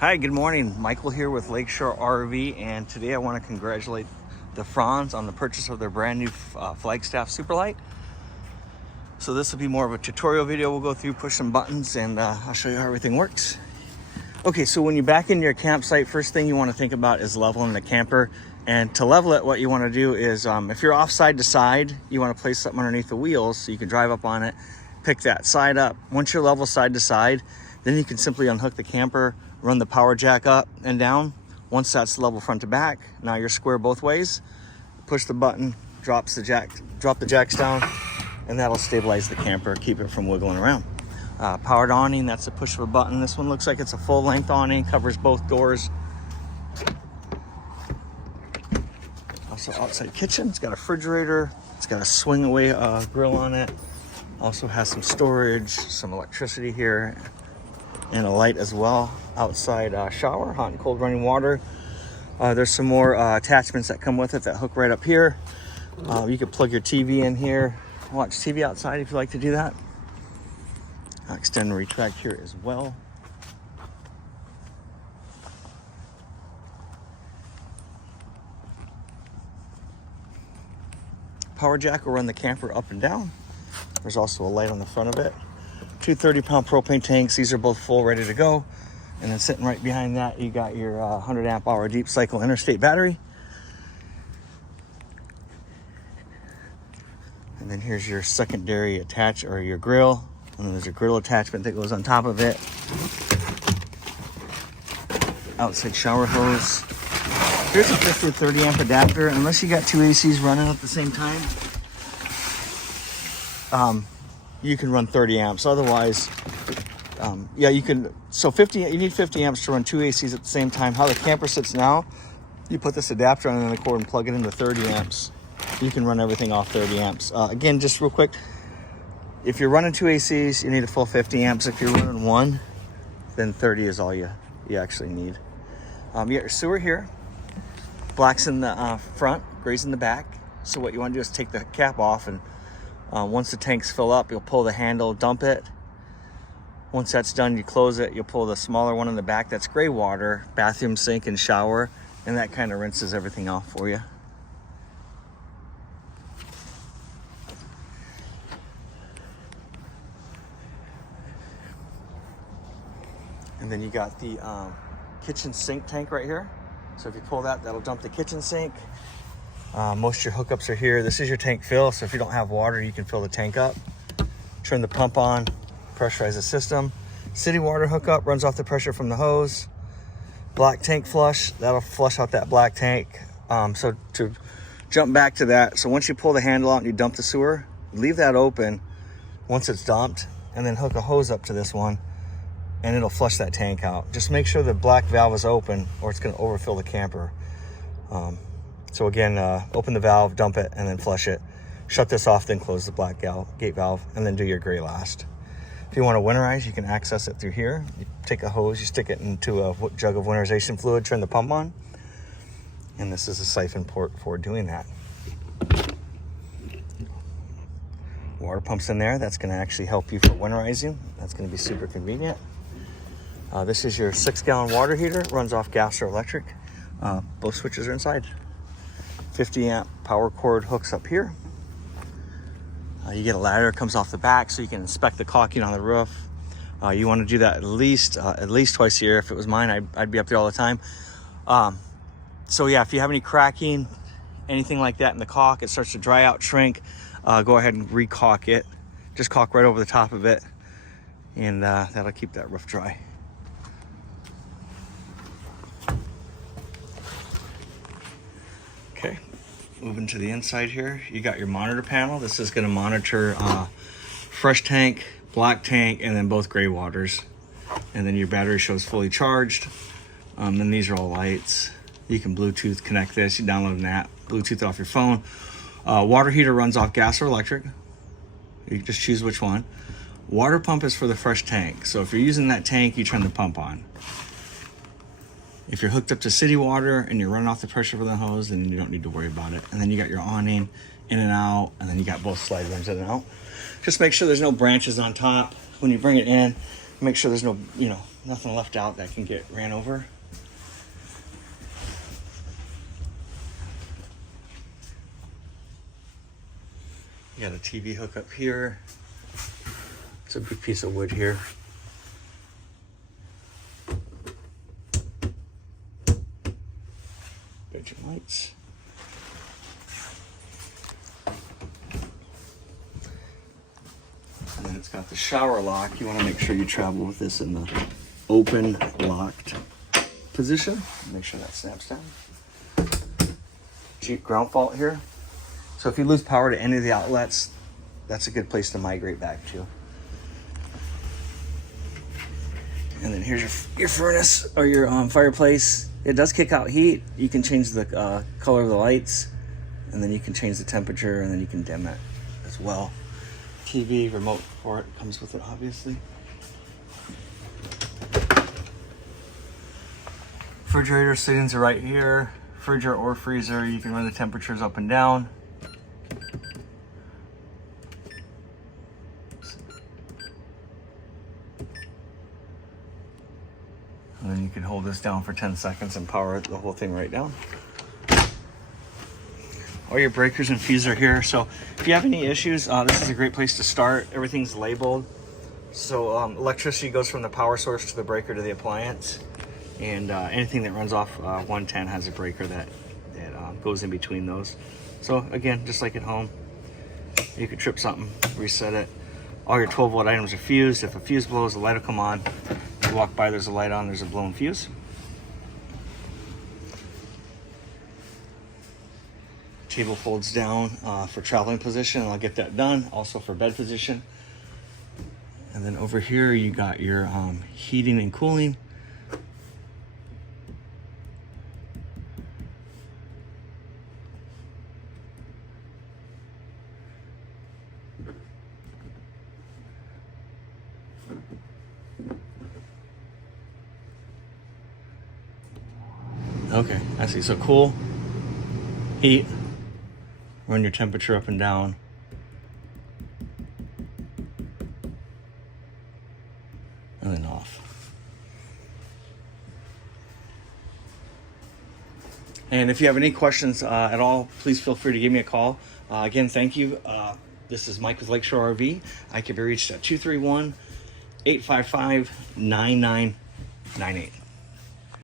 Hi, good morning. Michael here with Lakeshore RV, and today I want to congratulate the Flons on the purchase of their brand new Flagstaff Superlight. So this will be more of a tutorial video. We'll go through, push some buttons, and I'll show you how everything works. Okay, so when you back into your campsite, first thing you want to think about is leveling the camper. And to level it, what you want to do is, if you're off side to side, you want to place something underneath the wheels so you can drive up on it, pick that side up. Once you're level side to side, then you can simply unhook the camper, run the power jack up and down. Once that's level front to back, now you're square both ways. Push the button, drop the jacks down, and that'll stabilize the camper, keep it from wiggling around. Powered awning, that's a push of a button. This one looks like it's a full length awning, covers both doors. Also outside kitchen, it's got a refrigerator, it's got a swing away grill on it. Also has some storage, some electricity here, and a light as well. Outside shower, hot and cold running water. There's some more attachments that come with it that hook right up here. You can plug your TV in here, watch TV outside if you like to do that. Extend and retract here as well. Power jack will run the camper up and down. There's also a light on the front of it. Two 30-pound propane tanks. These are both full, ready to go. And then sitting right behind that, you got your 100 amp hour deep cycle interstate battery. And then here's your secondary or your grill. And then there's a grill attachment that goes on top of it. Outside shower hose. Here's a 50 to 30 amp adapter. Unless you got two ACs running at the same time, you can run 30 amps. Otherwise, yeah, you can. So you need 50 amps to run two ACs at the same time. How the camper sits now, you put this adapter on the cord and plug it into 30 amps. You can run everything off 30 amps. Again, just real quick, if you're running two ACs, you need a full 50 amps. If you're running one, then 30 is all you actually need. You got your sewer here. Black's in the front, gray's in the back. So what you want to do is take the cap off, and once the tanks fill up, you'll pull the handle, dump it. Once that's done, you close it. You'll pull the smaller one in the back. That's gray water, bathroom, sink, and shower. And that kind of rinses everything off for you. And then you got the kitchen sink tank right here. So if you pull that, that'll dump the kitchen sink. Most of your hookups are here. This is your tank fill, so if you don't have water, you can fill the tank up. Turn the pump on, pressurize the system. City water hookup runs off the pressure from the hose. Black tank flush, that'll flush out that black tank. So to jump back to that, so once you pull the handle out and you dump the sewer, leave that open once it's dumped, and then hook a hose up to this one, and it'll flush that tank out. Just make sure the black valve is open, or it's gonna overfill the camper. So again, open the valve, dump it, and then flush it. Shut this off, then close the black gate valve, and then do your gray last. If you want to winterize, you can access it through here. You take a hose, you stick it into a jug of winterization fluid, turn the pump on, and this is a siphon port for doing that. Water pumps in there. That's going to actually help you for winterizing. That's going to be super convenient. This is your 6-gallon water heater. It runs off gas or electric. Both switches are inside. 50 amp power cord hooks up here. You get a ladder, it comes off the back so you can inspect the caulking on the roof. You want to do that at least twice a year. If it was mine, I'd be up there all the time. So yeah, if you have any cracking, anything like that in the caulk, it starts to dry out, shrink, go ahead and re-caulk it. Just caulk right over the top of it, and that'll keep that roof dry. Okay, moving to the inside here, you got your monitor panel. This is going to monitor fresh tank, black tank, and then both gray waters. And then your battery shows fully charged. Then these are all lights. You can Bluetooth connect this. You download an app, Bluetooth off your phone. Water heater runs off gas or electric. You can just choose which one. Water pump is for the fresh tank. So if you're using that tank, you turn the pump on. If you're hooked up to city water and you're running off the pressure from the hose, then you don't need to worry about it. And then you got your awning in and out, and then you got both slide rooms in and out. Just make sure there's no branches on top. When you bring it in, Make sure there's no, nothing left out that can get ran over. You got a TV hookup here. It's a big piece of wood here. Bedroom lights. And then it's got the shower lock. You want to make sure you travel with this in the open, locked position. Make sure that snaps down. Jeep ground fault here. So if you lose power to any of the outlets, that's a good place to migrate back to. And then here's your furnace or your fireplace. It does kick out heat. You can change the color of the lights, and then you can change the temperature, and then you can dim it as well. TV remote for it comes with it, obviously. Refrigerator settings are right here. Refrigerator or freezer, you can run the temperatures up and down. And then you can hold this down for 10 seconds and power the whole thing right down. All your breakers and fuses are here. So if you have any issues, this is a great place to start. Everything's labeled. So electricity goes from the power source to the breaker to the appliance. And anything that runs off 110 has a breaker that goes in between those. So again, just like at home, you could trip something, reset it. All your 12 volt items are fused. If a fuse blows, the light will come on. You walk by, there's a light on, there's a blown fuse. Table folds down for traveling position, and I'll get that done. Also for bed position. And then over here, you got your heating and cooling. Okay, I see. So cool, heat, run your temperature up and down. And then off. And if you have any questions at all, please feel free to give me a call. Again, thank you. This is Mike with Lakeshore RV. I can be reached at 231-855-9998.